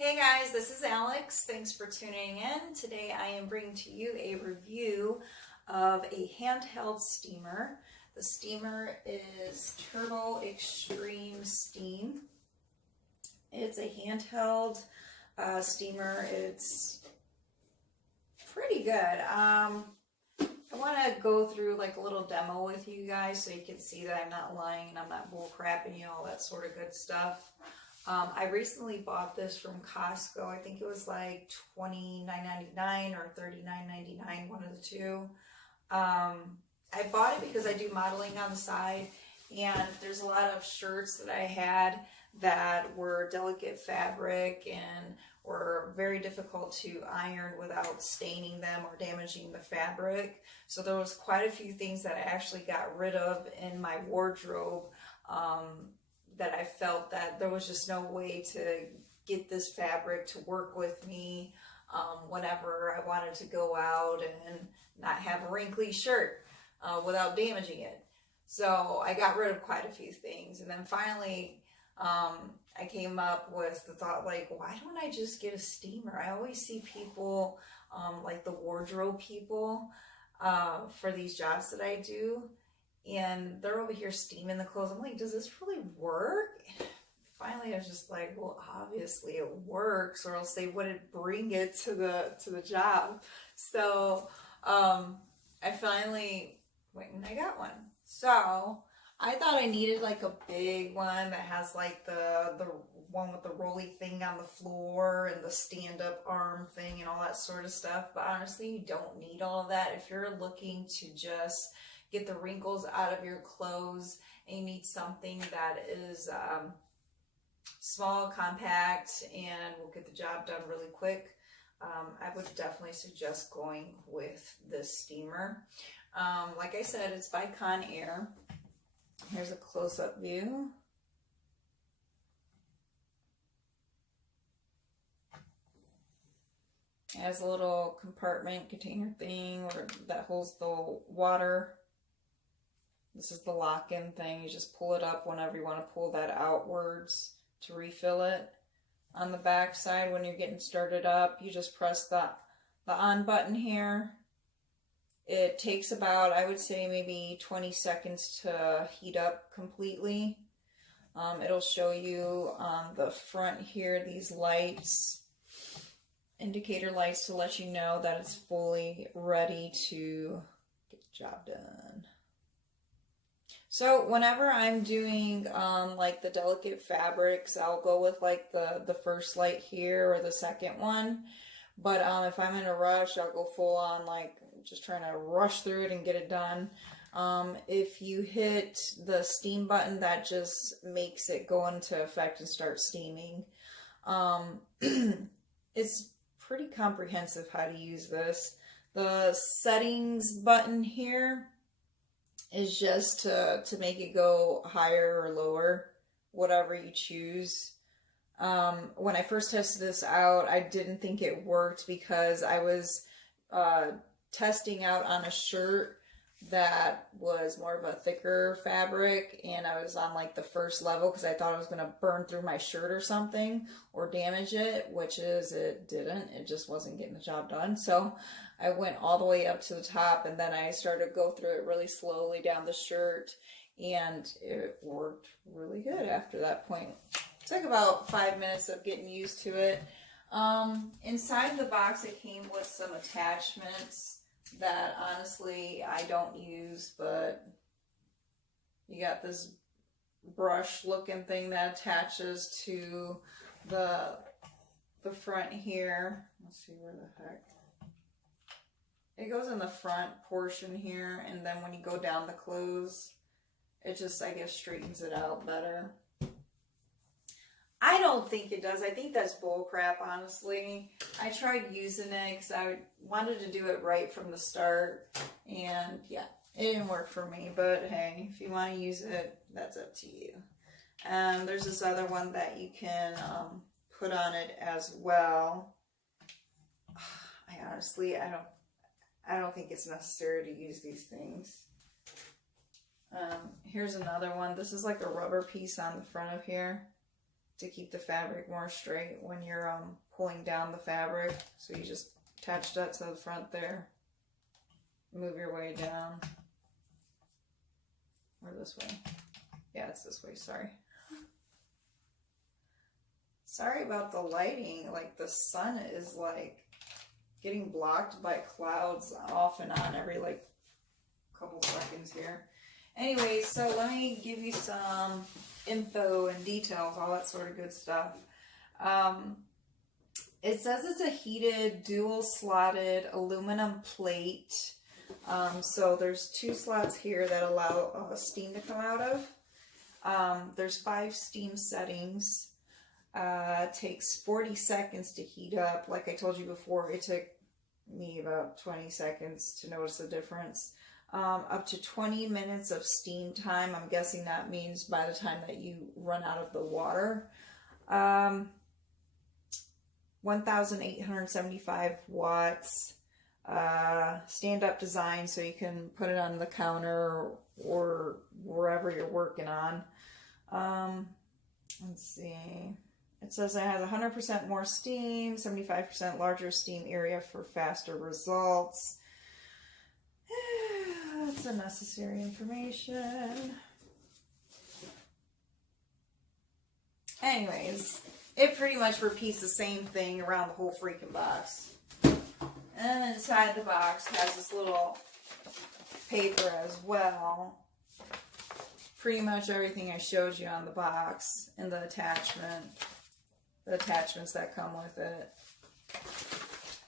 Hey guys, this is Alex. Thanks for tuning in. Today I am bringing to you a review of a handheld steamer. The steamer is Turbo Extreme Steam. It's a handheld steamer. It's pretty good. I want to go through like a little demo with you guys so you can see that I'm not lying and I'm not bull crapping you, all that sort of good stuff. I recently bought this from Costco. I think it was like $29.99 or $39.99, one of the two. I bought it because I do modeling on the side, and there's a lot of shirts that I had that were delicate fabric and were very difficult to iron without staining them or damaging the fabric. So there was quite a few things that I actually got rid of in my wardrobe that I felt that there was just no way to get this fabric to work with me whenever I wanted to go out and not have a wrinkly shirt without damaging it. So I got rid of quite a few things. And then finally, I came up with the thought, like, why don't I just get a steamer? I always see people, like the wardrobe people, for these jobs that I do, and they're over here steaming the clothes. I'm like, does this really work? Finally, I was just like, well, obviously it works, or else they wouldn't bring it to the job. So I finally went and I got one. So I thought I needed like a big one that has like the one with the rolly thing on the floor and the stand-up arm thing and all that sort of stuff. But honestly, you don't need all of that. If you're looking to just get the wrinkles out of your clothes and you need something that is small, compact, and will get the job done really quick, I would definitely suggest going with this steamer. Like I said, it's by Conair. Here's a close-up view. It has a little compartment container thing that holds the water. This is the lock-in thing. You just pull it up whenever you want to pull that outwards to refill it. On the back side, when you're getting started up, you just press the on button here. It takes about, I would say, maybe 20 seconds to heat up completely. It'll show you on the front here these lights, indicator lights, to let you know that it's fully ready to get the job done. So whenever I'm doing like the delicate fabrics, I'll go with like the first light here or the second one. But if I'm in a rush, I'll go full on, like just trying to rush through it and get it done. If you hit the steam button, that just makes it go into effect and start steaming. It's pretty comprehensive how to use this. The settings button here is just to make it go higher or lower, whatever you choose. When I first tested this out, I didn't think it worked because I was testing out on a shirt that was more of a thicker fabric, and I was on like the first level because I thought I was going to burn through my shirt or something or damage it, which is it didn't. It just wasn't getting the job done. So I went all the way up to the top, and then I started to go through it really slowly down the shirt, and it worked really good after that point. It took about 5 minutes of getting used to it. Inside the box, it came with some attachments that honestly I don't use, but you got this brush looking thing that attaches to the front here. Let's see, where the heck it goes in the front portion here, and then when you go down the clothes, it just, I guess, straightens it out better. I don't think it does. I think that's bull crap, honestly. I tried using it because I wanted to do it right from the start, and yeah, it didn't work for me. But hey, if you want to use it, that's up to you. There's this other one that you can put on it as well. I don't think it's necessary to use these things. Here's another one. This is like a rubber piece on the front of here. to keep the fabric more straight when you're pulling down the fabric. So you just attach that to the front there. Move your way down. Or this way. Yeah, it's this way, sorry. Sorry about the lighting. Like the sun is like getting blocked by clouds off and on every like couple seconds here. Anyways, so let me give you some info and details, all that sort of good stuff. It says it's a heated dual slotted aluminum plate. So there's 2 slots here that allow steam to come out of. There's 5 steam settings. Takes 40 seconds to heat up. Like I told you before, it took me about 20 seconds to notice the difference. Up to 20 minutes of steam time. I'm guessing that means by the time that you run out of the water. 1,875 watts. Stand-up design, so you can put it on the counter or wherever you're working on. Let's see. It says it has 100% more steam, 75% larger steam area for faster results. That's unnecessary information. Anyways, it pretty much repeats the same thing around the whole freaking box. And inside the box has this little paper as well. Pretty much everything I showed you on the box and the attachments that come with it.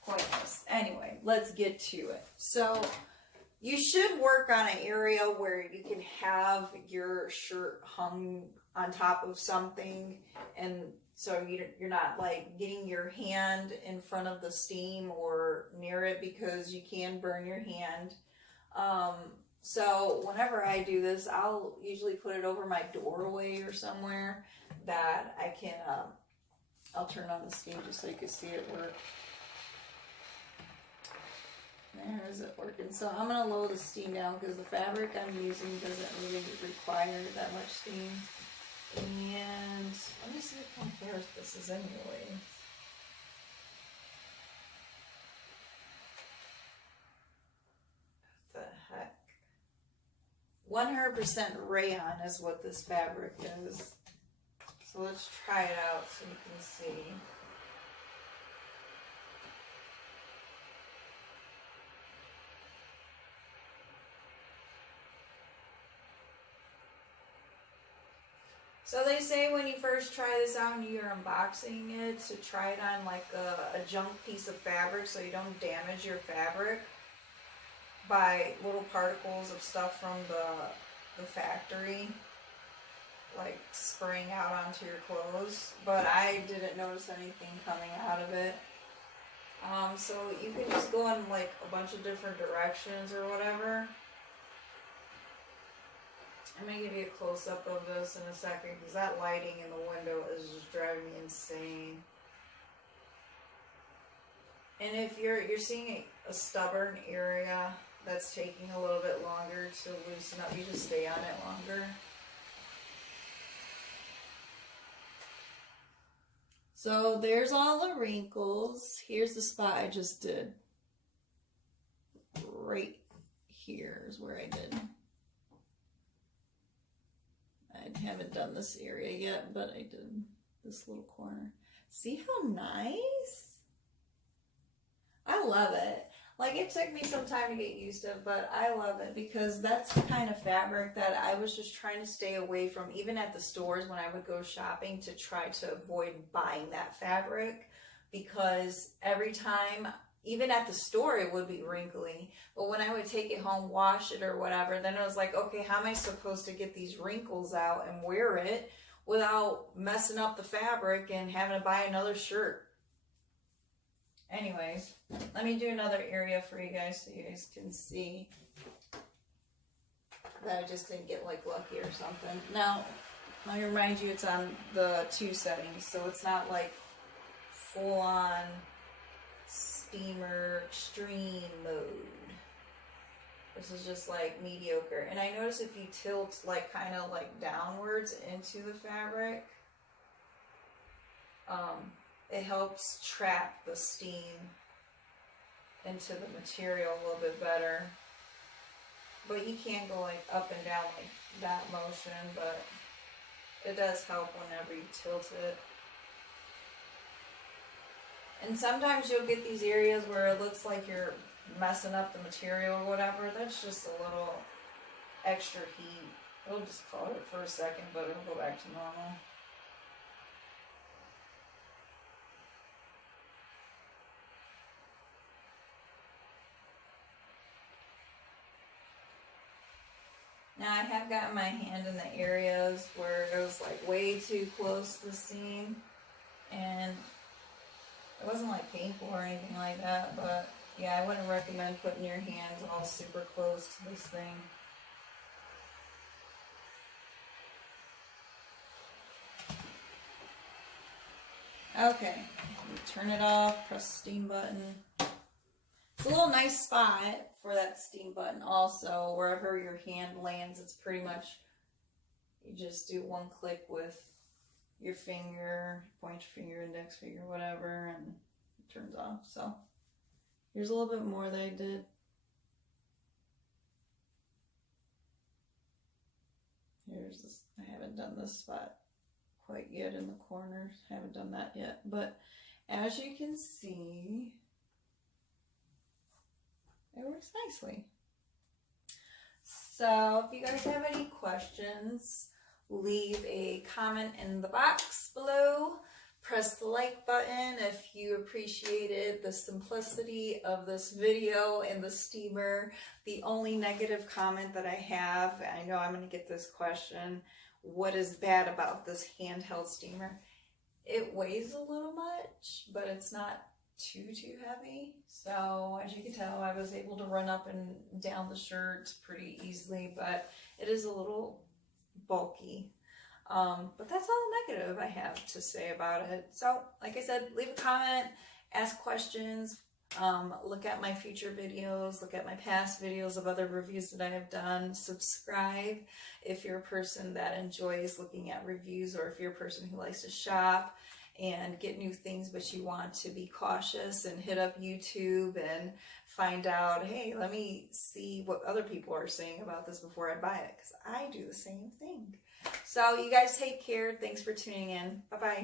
Pointless. Anyway, let's get to it. So you should work on an area where you can have your shirt hung on top of something, and so you're not like getting your hand in front of the steam or near it, because you can burn your hand. So whenever I do this, I'll usually put it over my doorway or somewhere that I can, I'll turn on the steam just so you can see it work. There's it working. So I'm going to lower the steam down because the fabric I'm using doesn't really require that much steam. And let me see how far this is anyway. What the heck? 100% rayon is what this fabric is. So let's try it out so you can see. So they say when you first try this out and you're unboxing it, to try it on like a junk piece of fabric so you don't damage your fabric by little particles of stuff from the factory, like spraying out onto your clothes. But I didn't notice anything coming out of it. So you can just go in like a bunch of different directions or whatever. I'm going to give you a close-up of this in a second because that lighting in the window is just driving me insane. And if you're seeing a stubborn area that's taking a little bit longer to loosen up, you just stay on it longer. So there's all the wrinkles. Here's the spot I just did. Right here is where I did. I haven't done this area yet, but I did this little corner. See how nice? I love it. Like, it took me some time to get used to it, but I love it because that's the kind of fabric that I was just trying to stay away from, even at the stores when I would go shopping, to try to avoid buying that fabric, because every time, even at the store, it would be wrinkly. But when I would take it home, wash it or whatever, then it was like, okay, how am I supposed to get these wrinkles out and wear it without messing up the fabric and having to buy another shirt? Anyways, let me do another area for you guys so you guys can see that I just didn't get like lucky or something. Now, let me remind you, it's on the 2 settings, so it's not like full on steamer extreme mode. This is just like mediocre. And I notice if you tilt like kind of like downwards into the fabric, It helps trap the steam into the material a little bit better. But you can't go like up and down like that motion, but it does help whenever you tilt it. And sometimes you'll get these areas where it looks like you're messing up the material or whatever. That's just a little extra heat. It'll just color it for a second, but it'll go back to normal. Now I have gotten my hand in the areas where it was like way too close to the seam, and it wasn't like painful or anything like that, but yeah, I wouldn't recommend putting your hands all super close to this thing. Okay, turn it off, press the steam button. It's a little nice spot for that steam button also. Wherever your hand lands, it's pretty much, you just do one click with your finger, point your finger, index finger, whatever, and it turns off. So here's a little bit more that I did. Here's this, I haven't done this spot quite yet in the corners. I haven't done that yet, but as you can see, it works nicely. So if you guys have any questions, leave a comment in the box below. Press the like button if you appreciated the simplicity of this video and the steamer. The only negative comment that I have, I know I'm going to get this question, what is bad about this handheld steamer? It weighs a little much, but it's not too heavy. So as you can tell, I was able to run up and down the shirts pretty easily, but it is a little bulky. But that's all negative I have to say about it. So like I said, leave a comment, ask questions, look at my future videos, look at my past videos of other reviews that I have done. Subscribe if you're a person that enjoys looking at reviews, or if you're a person who likes to shop and get new things, but you want to be cautious and hit up YouTube and find out, hey, let me see what other people are saying about this before I buy it, because I do the same thing. So you guys take care. Thanks for tuning in. Bye-bye.